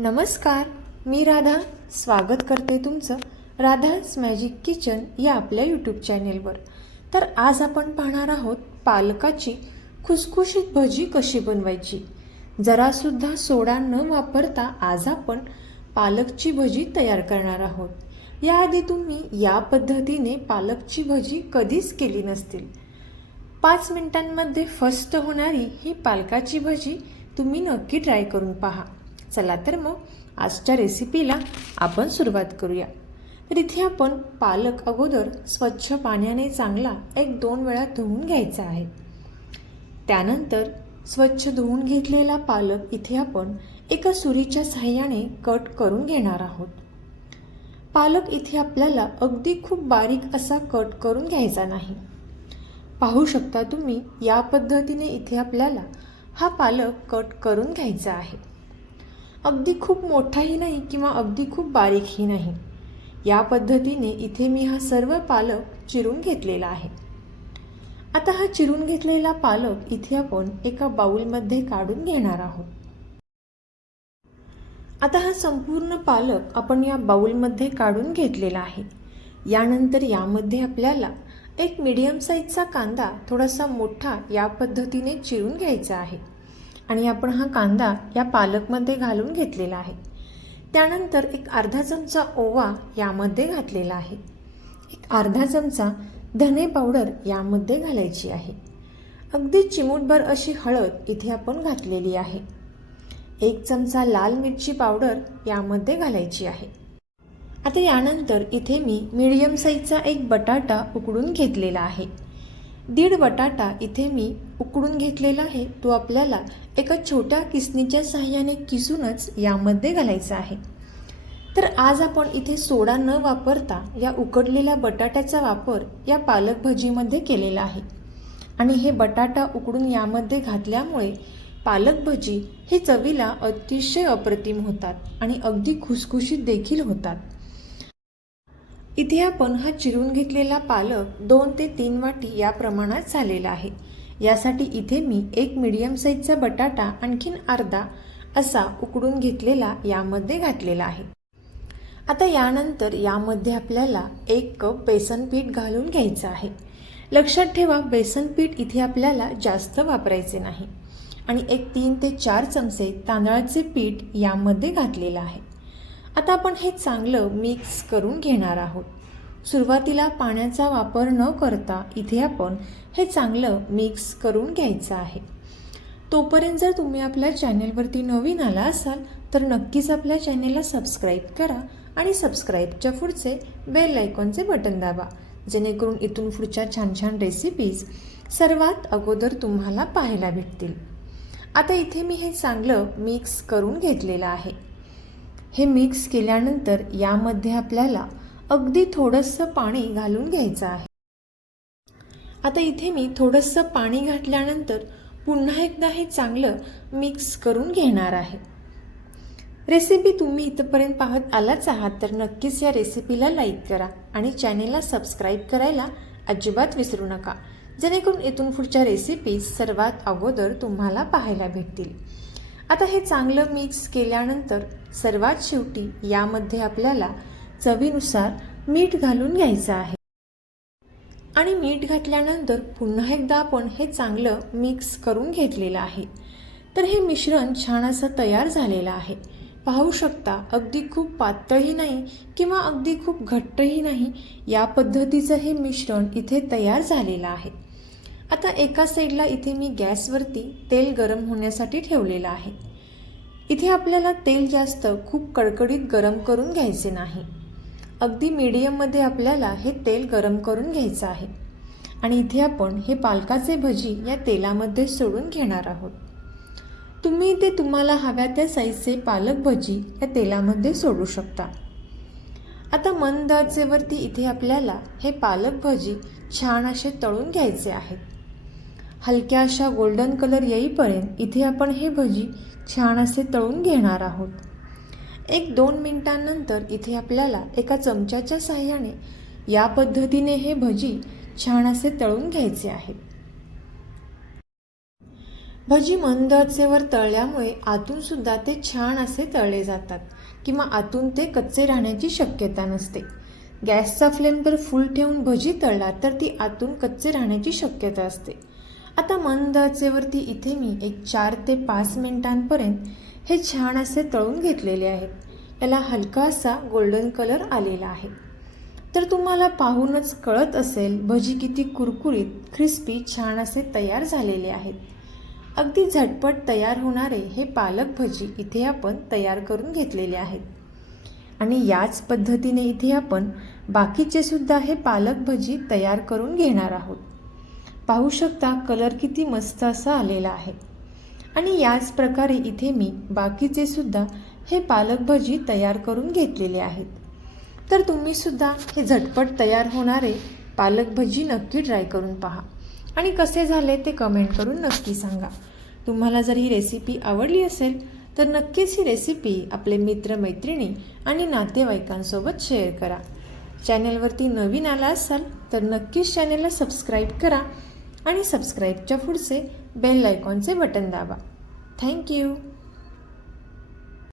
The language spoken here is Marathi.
नमस्कार मी राधा. स्वागत करते तुमचं राधाज मॅजिक किचन या आपल्या यूट्यूब चॅनेलवर तर आज आपण पाहणार आहोत पालकाची खुसखुशीत भजी कशी बनवायची. जरासुद्धा सोडा न वापरता आज आपण पालकची भजी तयार करणार आहोत. याआधी तुम्ही या पद्धतीने पालकची भजी कधीच केली नसतील. पाच मिनिटांमध्ये फस्ट होणारी ही पालकाची भजी तुम्ही नक्की ट्राय करून पहा. चला तर मग आजच्या रेसिपीला आपण सुरुवात करूया. तर इथे आपण पालक अगोदर स्वच्छ पाण्याने चांगला एक दोन वेळा धुवून घ्यायचा आहे. त्यानंतर स्वच्छ धुवून घेतलेला पालक इथे आपण एका सुरीच्या साह्याने कट करून घेणार आहोत. पालक इथे आपल्याला अगदी खूप बारीक असा कट करून घ्यायचा नाही. पाहू शकता तुम्ही या पद्धतीने इथे आपल्याला हा पालक कट करून घ्यायचा आहे. अगदी खूप मोठाही नाही किंवा अगदी खूप बारीकही नाही. या पद्धतीने इथे मी हा सर्व पालक चिरून घेतलेला आहे. आता हा चिरून घेतलेला पालक इथे आपण एका बाउलमध्ये काढून घेणार आहोत. आता हा संपूर्ण पालक आपण या बाउलमध्ये काढून घेतलेला आहे. यानंतर यामध्ये आपल्याला एक मीडियम साईजचा कांदा थोडासा मोठा या पद्धतीने चिरून घ्यायचा आहे. आणि आपण हा कांदा या पालकमध्ये घालून घेतलेला आहे. त्यानंतर एक अर्धा चमचा ओवा यामध्ये घातलेला आहे. एक अर्धा चमचा धने पावडर यामध्ये घालायची आहे. अगदी चिमूटभर अशी हळद इथे आपण घातलेली आहे. एक चमचा लाल मिरची पावडर यामध्ये घालायची आहे. आता यानंतर इथे मी मिडियम साईजचा एक बटाटा उकडून घेतलेला आहे. दीड बटाटा इथे मी उकडून घेतलेला आहे तो आपल्याला एका छोट्या किसनीच्या साह्याने किसूनच यामध्ये घालायचा आहे. तर आज आपण इथे सोडा न वापरता या उकडलेल्या बटाट्याचा वापर या पालक भजीमध्ये केलेला आहे. आणि हे बटाटा उकडून यामध्ये घातल्यामुळे पालक भजी हे चवीला अतिशय अप्रतिम होतात आणि अगदी खुसखुशीत देखील होतात. इथे आपण हा चिरून घेतलेला पालक दोन ते तीन वाटी या प्रमाणात झालेला आहे. यासाठी इथे मी एक मीडियम साईजचा बटाटा आणखीन अर्धा असा उकडून घेतलेला यामध्ये घातलेला आहे. आता यानंतर यामध्ये आपल्याला एक कप बेसन पीठ घालून घ्यायचं आहे. लक्षात ठेवा बेसन पीठ इथे आपल्याला जास्त वापरायचे नाही. आणि एक तीन ते चार चमचे तांदळाचे पीठ यामध्ये घातलेलं आहे. आता आपण हे चांगलं मिक्स करून घेणार आहोत. सुरुवातीला पाण्याचा वापर न करता इथे आपण हे चांगलं मिक्स करून घ्यायचं आहे. तोपर्यंत जर तुम्ही आपल्या चॅनेलवरती नवीन आला असाल तर नक्कीच आपल्या चॅनेलला सबस्क्राईब करा आणि सबस्क्राईबच्या पुढचे बेल आयकॉनचे बटन दाबा जेणेकरून इथून पुढच्या छान छान रेसिपीज सर्वात अगोदर तुम्हाला पाहायला भेटतील. आता इथे मी हे चांगलं मिक्स करून घेतलेलं आहे. हे मिक्स केल्यानंतर यामध्ये आपल्याला अगदी थोडंसं पाणी घालून घ्यायचं आहे. आता इथे मी थोडंसं पाणी घातल्यानंतर पुन्हा एकदा हे चांगलं मिक्स करून घेणार आहे. रेसिपी तुम्ही इथंपर्यंत पाहत आलाच आहात तर नक्कीच या रेसिपीला लाईक करा आणि चॅनेलला सबस्क्राईब करायला अजिबात विसरू नका जेणेकरून इथून पुढच्या रेसिपीज सर्वात अगोदर तुम्हाला पाहायला भेटतील. आता हे चांगलं मिक्स केल्यानंतर सर्वात शेवटी यामध्ये आपल्याला चवीनुसार मीठ घालून घ्यायचं आहे. आणि मीठ घातल्यानंतर पुन्हा एकदा आपण हे चांगलं मिक्स करून घेतलेलं आहे. तर हे मिश्रण छान असं तयार झालेलं आहे. पाहू शकता अगदी खूप पातळही नाही किंवा अगदी खूप घट्टही नाही या पद्धतीचं हे मिश्रण इथे तयार झालेलं आहे. आता एका साईडला इथे मी गॅसवरती तेल गरम होण्यासाठी ठेवलेलं आहे. इथे आपल्याला तेल जास्त खूप कडकडीत गरम करून घ्यायचे नाही. अगदी मीडियममध्ये आपल्याला हे तेल गरम करून घ्यायचं आहे. आणि इथे आपण हे पालकाचे भजी या तेलामध्ये सोडून घेणार आहोत. तुम्ही इथे तुम्हाला हव्या त्या साईजचे पालक भजी या तेलामध्ये सोडू शकता. आता मंद आचेवरती इथे आपल्याला हे पालक भजी छान असे तळून घ्यायचे आहेत. हलक्या अशा गोल्डन कलर येईपर्यंत इथे आपण हे भजी छान असे तळून घेणार आहोत. एक दोन मिनिटांनंतर इथे आपल्याला एका चमच्याच्या साह्याने या पद्धतीने हे भजी छान असे तळून घ्यायचे आहेत भजी मंद आचेवर तळल्यामुळे आतून सुद्धा ते छान असे तळले जातात किंवा आतून ते कच्चे राहण्याची शक्यता नसते. गॅसचा फ्लेम जर फुल ठेवून भजी तळला तर ती आतून कच्चे राहण्याची शक्यता असते. आता मंद आचेवरती इथे मी एक चार ते पाच मिनिटांपर्यंत हे छान असे तळून घेतलेले आहेत. याला हलका असा गोल्डन कलर आलेला आहे. तर तुम्हाला पाहूनच कळत असेल भजी किती कुरकुरीत क्रिस्पी छान असे तयार झालेले आहेत. अगदी झटपट तयार होणारे हे पालक भजी इथे आपण तयार करून घेतलेले आहेत. आणि याच पद्धतीने इथे आपण बाकीचे सुद्धा हे पालक भजी तयार करून घेणार आहोत. पाहू शकता कलर किती मस्त असा आलेला आहे. आणि याच प्रकारे इथे मी बाकीचे सुद्धा हे पालक भजी तयार करून घेतलेले आहेत. तर तुम्ही सुद्धा हे झटपट तयार होणारे पालक भजी नक्की ट्राय करून पहा. आणि कसे झाले ते कमेंट करून नक्की सांगा. तुम्हाला जर ही रेसिपी आवडली असेल तर नक्कीच ही रेसिपी आपले मित्रमैत्रिणी आणि नातेवाईकांसोबत शेअर करा. चॅनेलवरती नवीन आला असाल तर नक्कीच चॅनेलला सबस्क्राईब करा. आणि सबस्क्राईबच्या पुढचे बेल आयकॉनचे बटन दाबा. Thank you